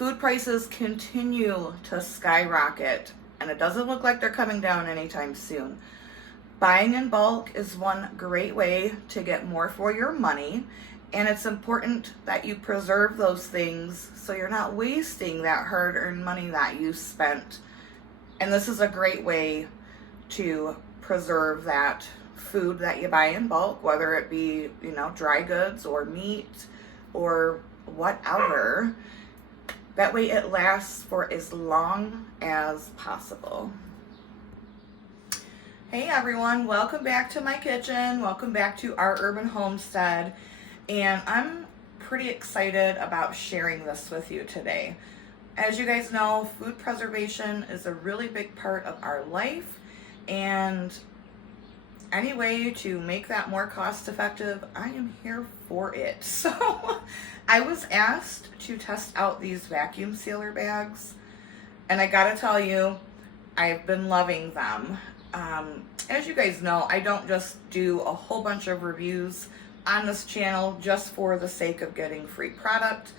food prices continue to skyrocket, and it doesn't look like they're coming down anytime soon. Buying in bulk is one great way to get more for your money, and it's important that you preserve those things so you're not wasting that hard-earned money that you spent. And this is a great way to preserve that food that you buy in bulk, whether it be, dry goods or meat or whatever. That way it lasts for as long as possible. Hey everyone, welcome back to my kitchen. Welcome back to our urban homestead. And I'm pretty excited about sharing this with you today. As you guys know, food preservation is a really big part of our life, and any way to make that more cost effective, I am here for it. So I was asked to test out these vacuum sealer bags, and I gotta tell you, I've been loving them. As you guys know, I don't just do a whole bunch of reviews on this channel just for the sake of getting free product.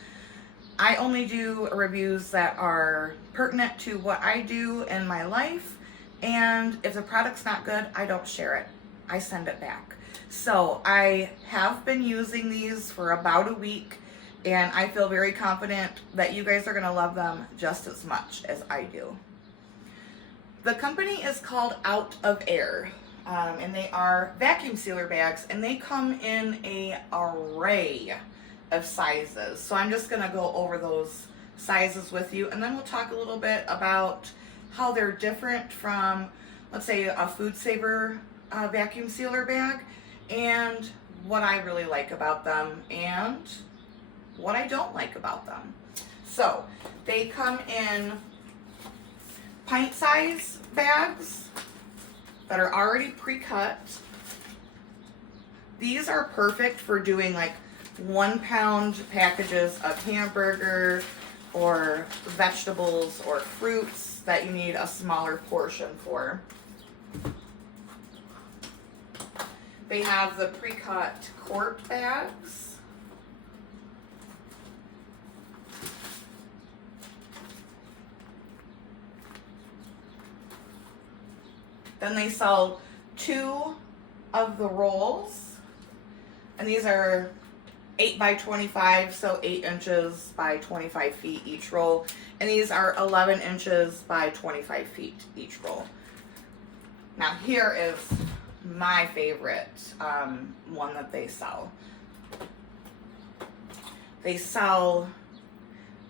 I only do reviews that are pertinent to what I do in my life, and if the product's not good, I don't share it. I send it back. So I have been using these for about a week, and I feel very confident that you guys are gonna love them just as much as I do. The company is called Out of Air, and they are vacuum sealer bags, and they come in an array of sizes. So I'm just gonna go over those sizes with you, and then we'll talk a little bit about how they're different from, let's say, a Food Saver vacuum sealer bag, and what I really like about them and what I don't like about them. So they come in pint size bags that are already pre-cut. These are perfect for doing like 1 pound packages of hamburger or vegetables or fruits that you need a smaller portion for. They have the pre-cut quart bags. Then they sell 2 of the rolls, and these are 8 by 25, so 8 inches by 25 feet each roll, and these are 11 inches by 25 feet each roll. Now here is my favorite one that they sell. They sell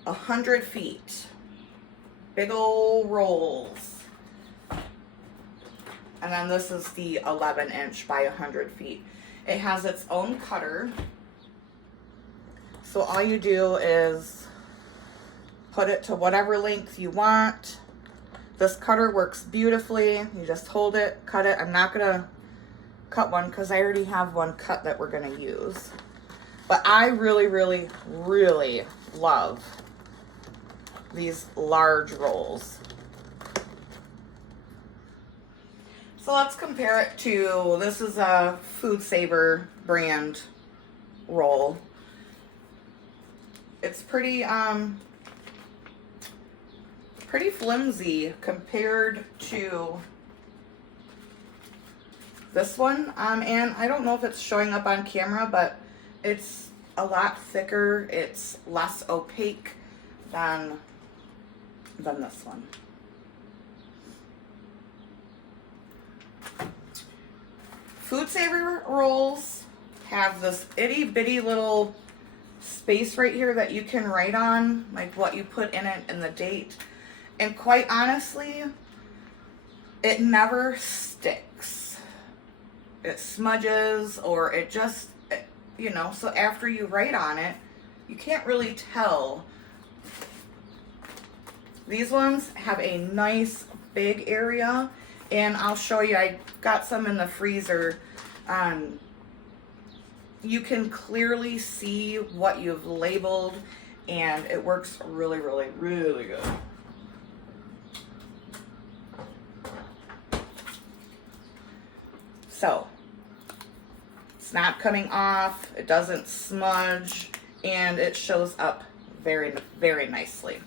100 feet, big old rolls. And then this is the 11 inch by 100 feet. It has its own cutter. So all you do is put it to whatever length you want. This cutter works beautifully. You just hold it, cut it. I'm not gonna cut one because I already have one cut that we're gonna use. But I really, really, really love these large rolls. So let's compare it to, this is a Food Saver brand roll. It's pretty flimsy compared to this one. And I don't know if it's showing up on camera, but it's a lot thicker. It's less opaque than this one. Food Saver rolls have this itty bitty little space right here that you can write on, like what you put in it and the date. And quite honestly, it never sticks. It smudges, or it just, so after you write on it, you can't really tell. These ones have a nice big area, and I'll show you, I got some in the freezer. You can clearly see what you've labeled, and it works really, really, really good. So, it's not coming off, it doesn't smudge, and it shows up very, very nicely.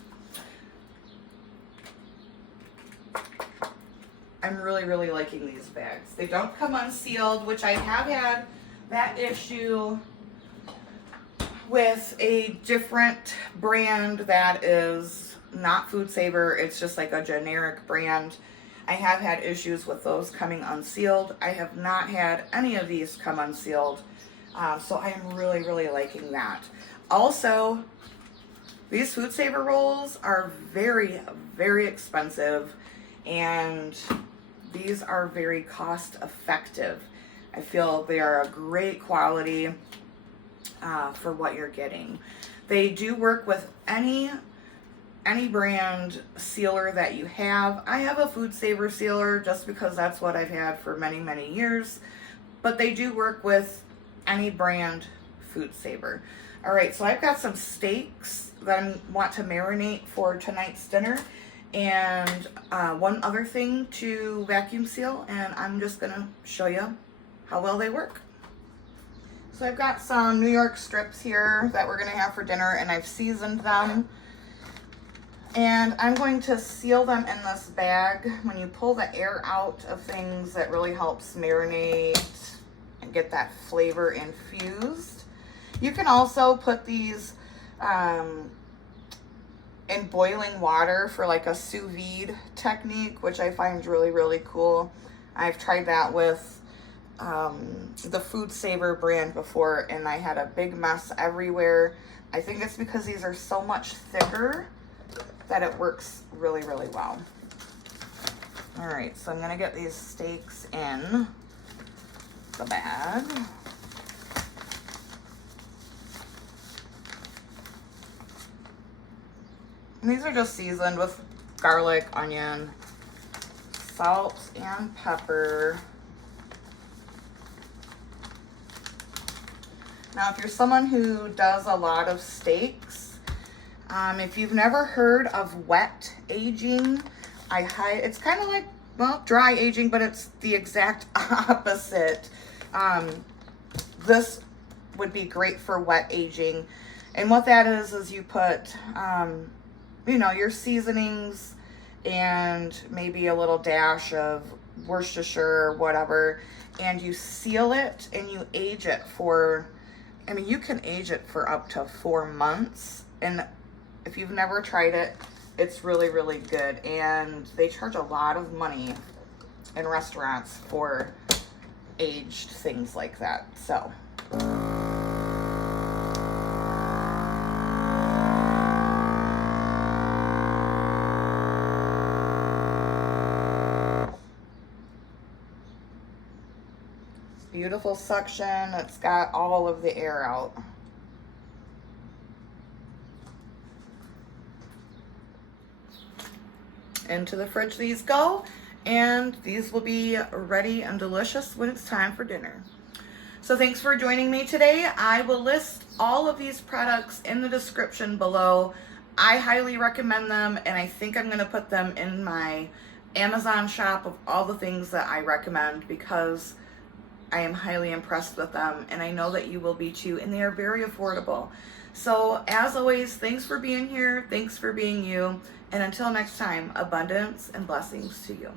I'm really, really liking these bags. They don't come unsealed, which I have had that issue with a different brand that is not Food Saver. It's just like a generic brand. I have had issues with those coming unsealed. I have not had any of these come unsealed. So I am really, really liking that. Also, these Food Saver rolls are very, very expensive, and these are very cost effective. I feel they are a great quality for what you're getting. They do work with any brand sealer that you have. I have a Food Saver sealer just because that's what I've had for many, many years. But they do work with any brand Food Saver. All right, so I've got some steaks that I want to marinate for tonight's dinner. And one other thing to vacuum seal, and I'm just gonna show you how well they work. So I've got some New York strips here that we're gonna have for dinner, and I've seasoned them. And I'm going to seal them in this bag. When you pull the air out of things, that really helps marinate and get that flavor infused. You can also put these in boiling water for like a sous vide technique, which I find really, really cool. I've tried that with the Food Saver brand before, and I had a big mess everywhere. I think it's because these are so much thicker that it works really, really well. All right, so I'm gonna get these steaks in the bag. And these are just seasoned with garlic, onion, salt, and pepper. Now, if you're someone who does a lot of steaks, if you've never heard of wet aging, it's kind of like, well, dry aging, but it's the exact opposite. This would be great for wet aging. And what that is you put, you know, your seasonings and maybe a little dash of Worcestershire or whatever, and you seal it and you age it for, I mean, you can age it for up to 4 months. And if you've never tried it, it's really, really good. And they charge a lot of money in restaurants for aged things like that. So. Beautiful suction. It's got all of the air out. Into the fridge these go, and these will be ready and delicious when it's time for dinner. So thanks for joining me today. I will list all of these products in the description below. I highly recommend them, and I think I'm going to put them in my Amazon shop of all the things that I recommend, because I am highly impressed with them, and I know that you will be too, and they are very affordable. So as always, thanks for being here, thanks for being you, and until next time, abundance and blessings to you.